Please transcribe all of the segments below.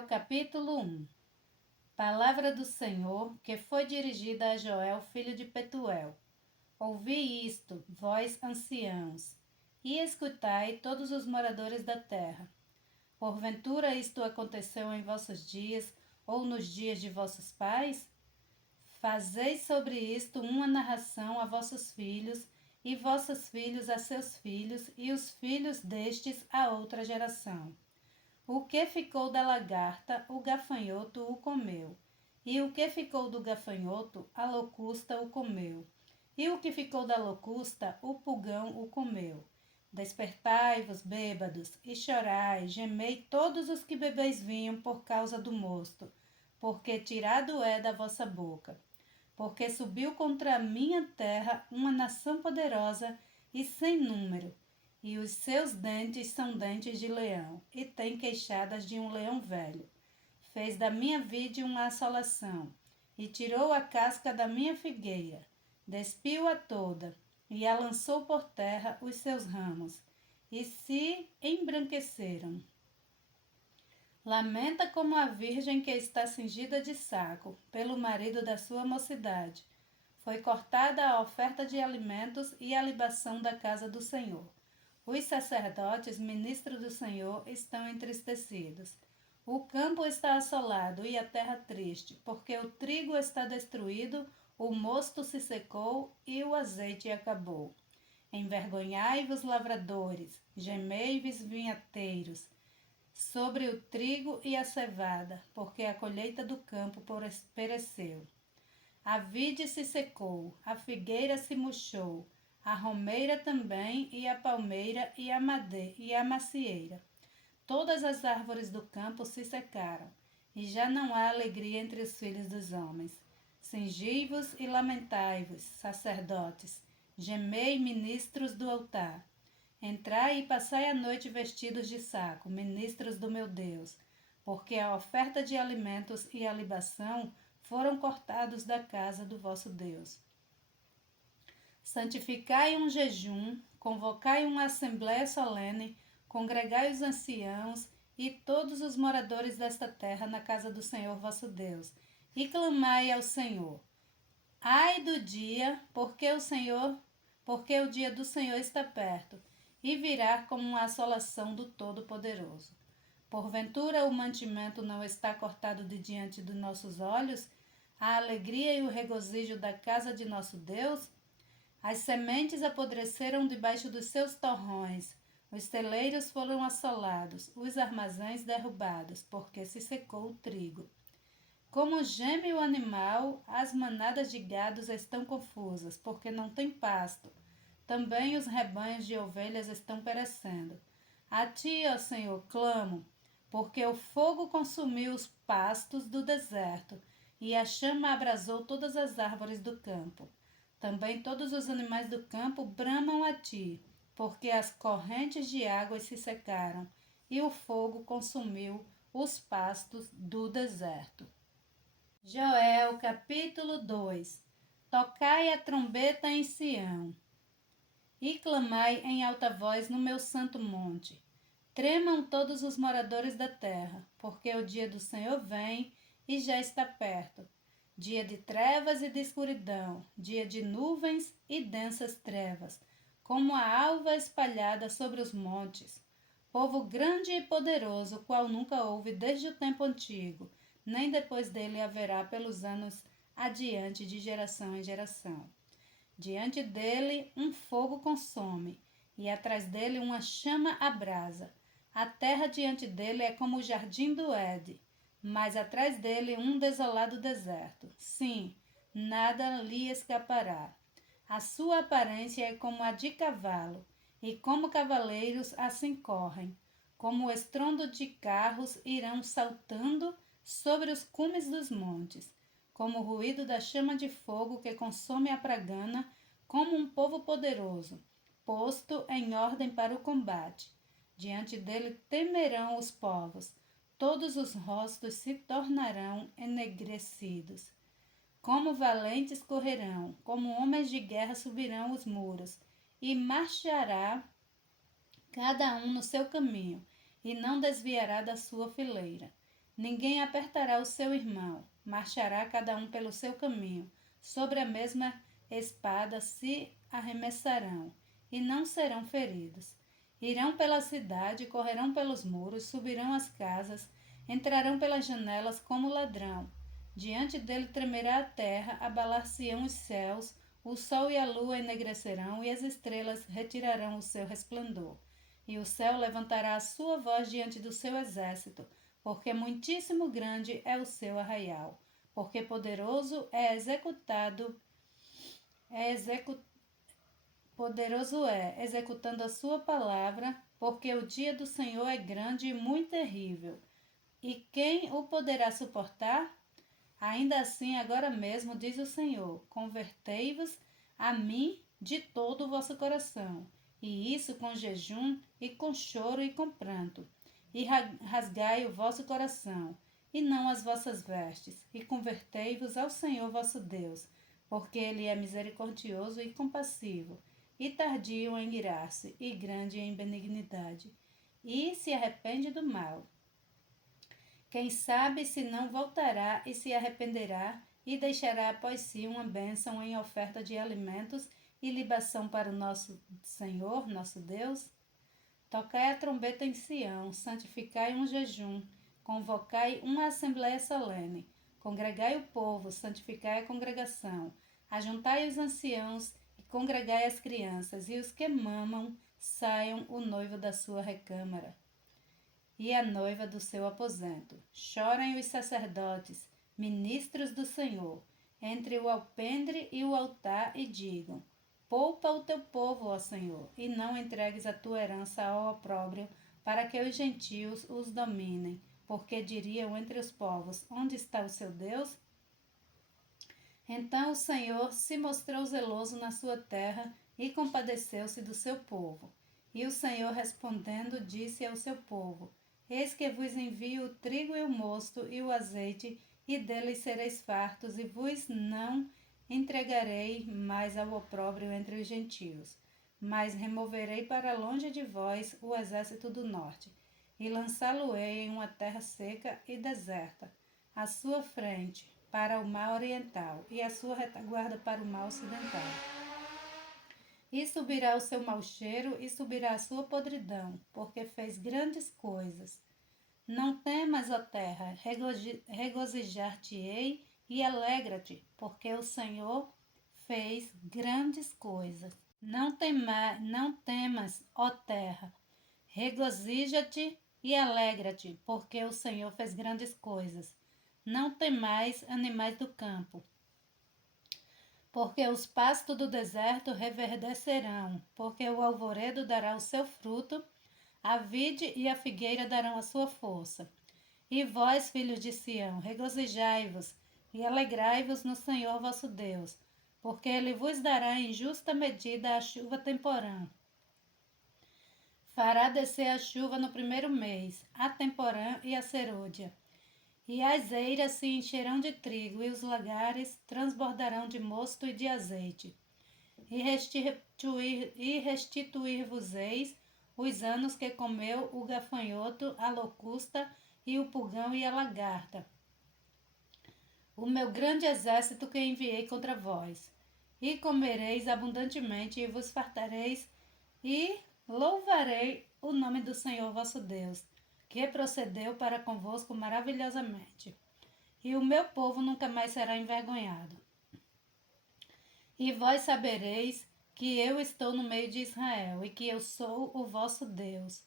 Joel capítulo 1. Palavra do Senhor que foi dirigida a Joel, filho de Petuel. Ouvi isto, vós anciãos, e escutai todos os moradores da terra. Porventura isto aconteceu em vossos dias, ou nos dias de vossos pais? Fazeis sobre isto uma narração a vossos filhos, e vossos filhos a seus filhos, e os filhos destes a outra geração. O que ficou da lagarta, o gafanhoto o comeu. E o que ficou do gafanhoto, a locusta o comeu. E o que ficou da locusta, o pulgão o comeu. Despertai-vos, bêbados, e chorai, gemei todos os que bebeis vinho por causa do mosto, porque tirado é da vossa boca. Porque subiu contra a minha terra uma nação poderosa e sem número, e os seus dentes são dentes de leão, e tem queixadas de um leão velho. Fez da minha vide uma assolação, e tirou a casca da minha figueira, despiu-a toda, e a lançou por terra os seus ramos, e se embranqueceram. Lamenta como a virgem que está cingida de saco, pelo marido da sua mocidade. Foi cortada a oferta de alimentos e a libação da casa do Senhor. Os sacerdotes, ministros do Senhor, estão entristecidos. O campo está assolado e a terra triste, porque o trigo está destruído, o mosto se secou e o azeite acabou. Envergonhai-vos, lavradores, gemei-vos, vinhateiros, sobre o trigo e a cevada, porque a colheita do campo pereceu. A vide se secou, a figueira se murchou, a romeira também, e a palmeira, e a macieira. Todas as árvores do campo se secaram, e já não há alegria entre os filhos dos homens. Cingi-vos e lamentai-vos, sacerdotes, gemei, ministros do altar. Entrai e passai a noite vestidos de saco, ministros do meu Deus, porque a oferta de alimentos e a libação foram cortados da casa do vosso Deus. Santificai um jejum, convocai uma assembléia solene, congregai os anciãos e todos os moradores desta terra na casa do Senhor vosso Deus, e clamai ao Senhor. Ai do dia, porque o dia do Senhor está perto, e virá como uma assolação do Todo-Poderoso. Porventura o mantimento não está cortado de diante dos nossos olhos, a alegria e o regozijo da casa de nosso Deus? As sementes apodreceram debaixo dos seus torrões, os celeiros foram assolados, os armazéns derrubados, porque se secou o trigo. Como geme o animal, as manadas de gados estão confusas, porque não tem pasto. Também os rebanhos de ovelhas estão perecendo. A ti, ó Senhor, clamo, porque o fogo consumiu os pastos do deserto, e a chama abrasou todas as árvores do campo. Também todos os animais do campo bramam a ti, porque as correntes de águas se secaram, e o fogo consumiu os pastos do deserto. Joel, capítulo 2. Tocai a trombeta em Sião, e clamai em alta voz no meu santo monte. Tremam todos os moradores da terra, porque o dia do Senhor vem e já está perto. Dia de trevas e de escuridão, dia de nuvens e densas trevas, como a alva espalhada sobre os montes. Povo grande e poderoso, qual nunca houve desde o tempo antigo, nem depois dele haverá pelos anos adiante de geração em geração. Diante dele um fogo consome, e atrás dele uma chama abrasa. A terra diante dele é como o jardim do Éden, mas atrás dele um desolado deserto. Sim, nada lhe escapará. A sua aparência é como a de cavalo, e como cavaleiros assim correm. Como o estrondo de carros irão saltando sobre os cumes dos montes, como o ruído da chama de fogo que consome a pragana, como um povo poderoso, posto em ordem para o combate. Diante dele temerão os povos, todos os rostos se tornarão enegrecidos. Como valentes correrão, como homens de guerra subirão os muros, e marchará cada um no seu caminho, e não desviará da sua fileira. Ninguém apertará o seu irmão, marchará cada um pelo seu caminho, sobre a mesma espada se arremessarão, e não serão feridos. Irão pela cidade, correrão pelos muros, subirão as casas, entrarão pelas janelas como ladrão. Diante dele tremerá a terra, abalar-se-ão os céus, o sol e a lua enegrecerão e as estrelas retirarão o seu resplendor. E o céu levantará a sua voz diante do seu exército, porque muitíssimo grande é o seu arraial, porque poderoso é executando a sua palavra, porque o dia do Senhor é grande e muito terrível. E quem o poderá suportar? Ainda assim, agora mesmo, diz o Senhor, convertei-vos a mim de todo o vosso coração, e isso com jejum, e com choro, e com pranto. E rasgai o vosso coração, e não as vossas vestes, e convertei-vos ao Senhor vosso Deus, porque Ele é misericordioso e compassivo, e tardio em irar-se, e grande em benignidade, e se arrepende do mal. Quem sabe se não voltará e se arrependerá e deixará após si uma bênção em oferta de alimentos e libação para o nosso Senhor, nosso Deus? Tocai a trombeta em Sião, santificai um jejum, convocai uma assembléia solene, congregai o povo, santificai a congregação, ajuntai os anciãos e congregai as crianças, e os que mamam saiam o noivo da sua recâmara e a noiva do seu aposento. Chorem os sacerdotes, ministros do Senhor, entre o alpendre e o altar, e digam: poupa o teu povo, ó Senhor, e não entregues a tua herança ao opróbrio, para que os gentios os dominem, porque diriam entre os povos: onde está o seu Deus? Então o Senhor se mostrou zeloso na sua terra e compadeceu-se do seu povo. E o Senhor respondendo disse ao seu povo: eis que vos envio o trigo e o mosto e o azeite, e deles sereis fartos, e vos não entregarei mais ao opróbrio entre os gentios. Mas removerei para longe de vós o exército do norte, e lançá-lo-ei em uma terra seca e deserta, à sua frente para o mar oriental, e a sua retaguarda para o mar ocidental. E subirá o seu mau cheiro, e subirá a sua podridão, porque fez grandes coisas. Não temas, ó terra, regozijar-te-ei e alegra-te, porque o Senhor fez grandes coisas. Não temas, ó terra, regozija-te e alegra-te, porque o Senhor fez grandes coisas. Não temais, animais do campo, porque os pastos do deserto reverdecerão, porque o alvoredo dará o seu fruto, a vide e a figueira darão a sua força. E vós, filhos de Sião, regozijai-vos e alegrai-vos no Senhor vosso Deus, porque Ele vos dará em justa medida a chuva temporã. Fará descer a chuva no primeiro mês, a temporã e a serôdia. E as eiras se encherão de trigo, e os lagares transbordarão de mosto e de azeite. E restituir-vos-eis os anos que comeu o gafanhoto, a locusta, e o pulgão e a lagarta, o meu grande exército que enviei contra vós. E comereis abundantemente, e vos fartareis, e louvarei o nome do Senhor vosso Deus, que procedeu para convosco maravilhosamente. E o meu povo nunca mais será envergonhado. E vós sabereis que eu estou no meio de Israel, e que eu sou o vosso Deus,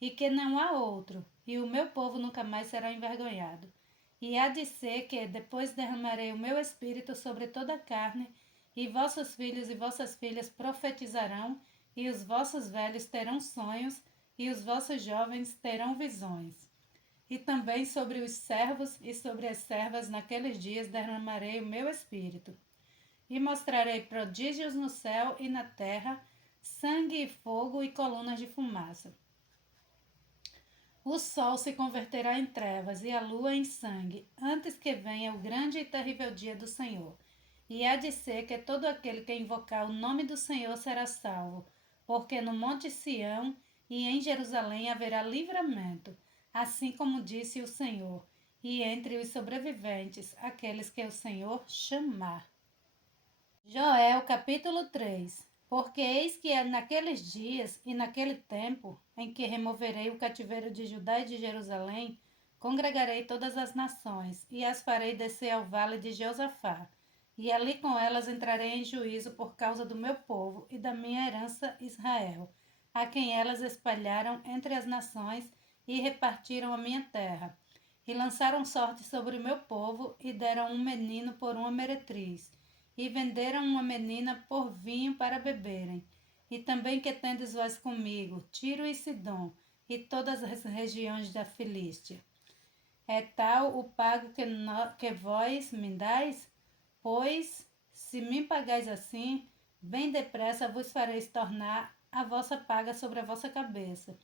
e que não há outro, e o meu povo nunca mais será envergonhado. E há de ser que depois derramarei o meu espírito sobre toda a carne, e vossos filhos e vossas filhas profetizarão, e os vossos velhos terão sonhos, e os vossos jovens terão visões. E também sobre os servos e sobre as servas naqueles dias derramarei o meu espírito. E mostrarei prodígios no céu e na terra, sangue e fogo e colunas de fumaça. O sol se converterá em trevas e a lua em sangue, antes que venha o grande e terrível dia do Senhor. E há de ser que todo aquele que invocar o nome do Senhor será salvo, porque no monte Sião e em Jerusalém haverá livramento, assim como disse o Senhor. e entre os sobreviventes, aqueles que o Senhor chamar. Joel capítulo 3. Porque eis que é naqueles dias e naquele tempo em que removerei o cativeiro de Judá e de Jerusalém, congregarei todas as nações e as farei descer ao vale de Josafá, e ali com elas entrarei em juízo por causa do meu povo e da minha herança Israel, a quem elas espalharam entre as nações e repartiram a minha terra. E lançaram sorte sobre o meu povo e deram um menino por uma meretriz e venderam uma menina por vinho para beberem. E também que tendes vós comigo, Tiro e Sidom, e todas as regiões da Filístia. É tal o pago que vós me dais? Pois, se me pagais assim, bem depressa vos fareis tornar a vossa paga sobre a vossa cabeça.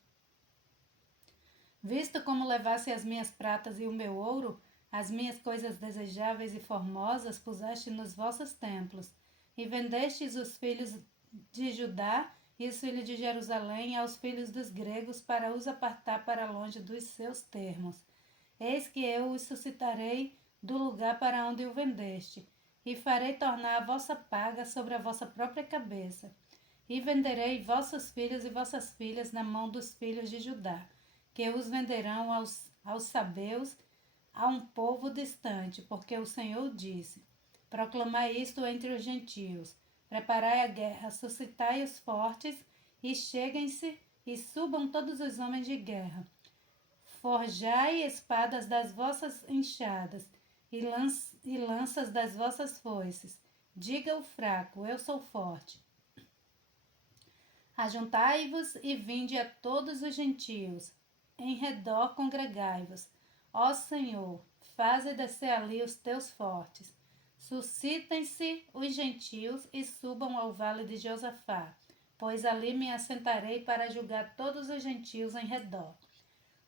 Visto como levasse as minhas pratas e o meu ouro, as minhas coisas desejáveis e formosas puseste nos vossos templos, e vendestes os filhos de Judá e os filhos de Jerusalém aos filhos dos gregos para os apartar para longe dos seus termos. Eis que eu os suscitarei do lugar para onde o vendeste, e farei tornar a vossa paga sobre a vossa própria cabeça. E venderei vossos filhos e vossas filhas na mão dos filhos de Judá, que os venderão aos sabeus, a um povo distante, porque o Senhor disse: proclamai isto entre os gentios, preparai a guerra, suscitai os fortes, e cheguem-se e subam todos os homens de guerra. Forjai espadas das vossas enxadas e lanças das vossas foices. Diga o fraco: eu sou forte. Ajuntai-vos e vinde a todos os gentios. Em redor congregai-vos. Ó Senhor, faze descer ali os teus fortes. Suscitem-se os gentios e subam ao vale de Josafá, pois ali me assentarei para julgar todos os gentios em redor.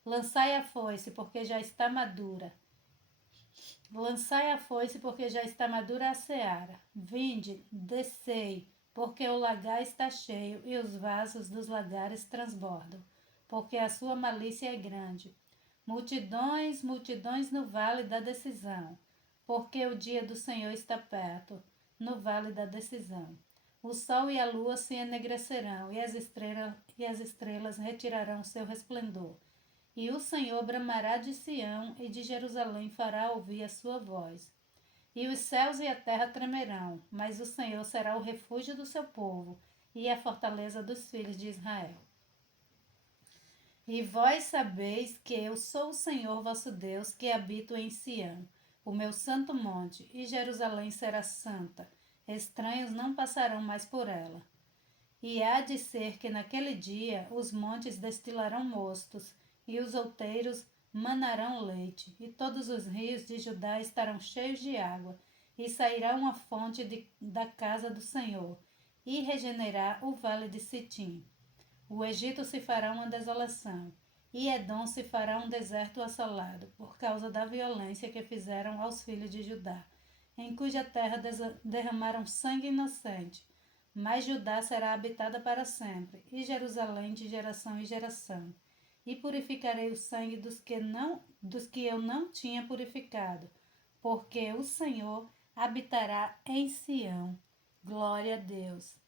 Lançai a foice, porque já está madura. Lançai a foice, porque já está madura a seara. Vinde, descei, porque o lagar está cheio e os vasos dos lagares transbordam, porque a sua malícia é grande. Multidões, multidões no vale da decisão, porque o dia do Senhor está perto, no vale da decisão. O sol e a lua se enegrecerão, e as estrelas retirarão seu resplendor. E o Senhor bramará de Sião, e de Jerusalém fará ouvir a sua voz. E os céus e a terra tremerão, mas o Senhor será o refúgio do seu povo, e a fortaleza dos filhos de Israel. E vós sabeis que eu sou o Senhor vosso Deus, que habito em Sião, o meu santo monte, e Jerusalém será santa. Estranhos não passarão mais por ela. E há de ser que naquele dia os montes destilarão mostos, e os outeiros manarão leite, e todos os rios de Judá estarão cheios de água, e sairá uma fonte da casa do Senhor, e regenerará o vale de Sitim. O Egito se fará uma desolação, e Edom se fará um deserto assolado, por causa da violência que fizeram aos filhos de Judá, em cuja terra derramaram sangue inocente. Mas Judá será habitada para sempre, e Jerusalém de geração em geração. E purificarei o sangue dos que eu não tinha purificado, porque o Senhor habitará em Sião. Glória a Deus.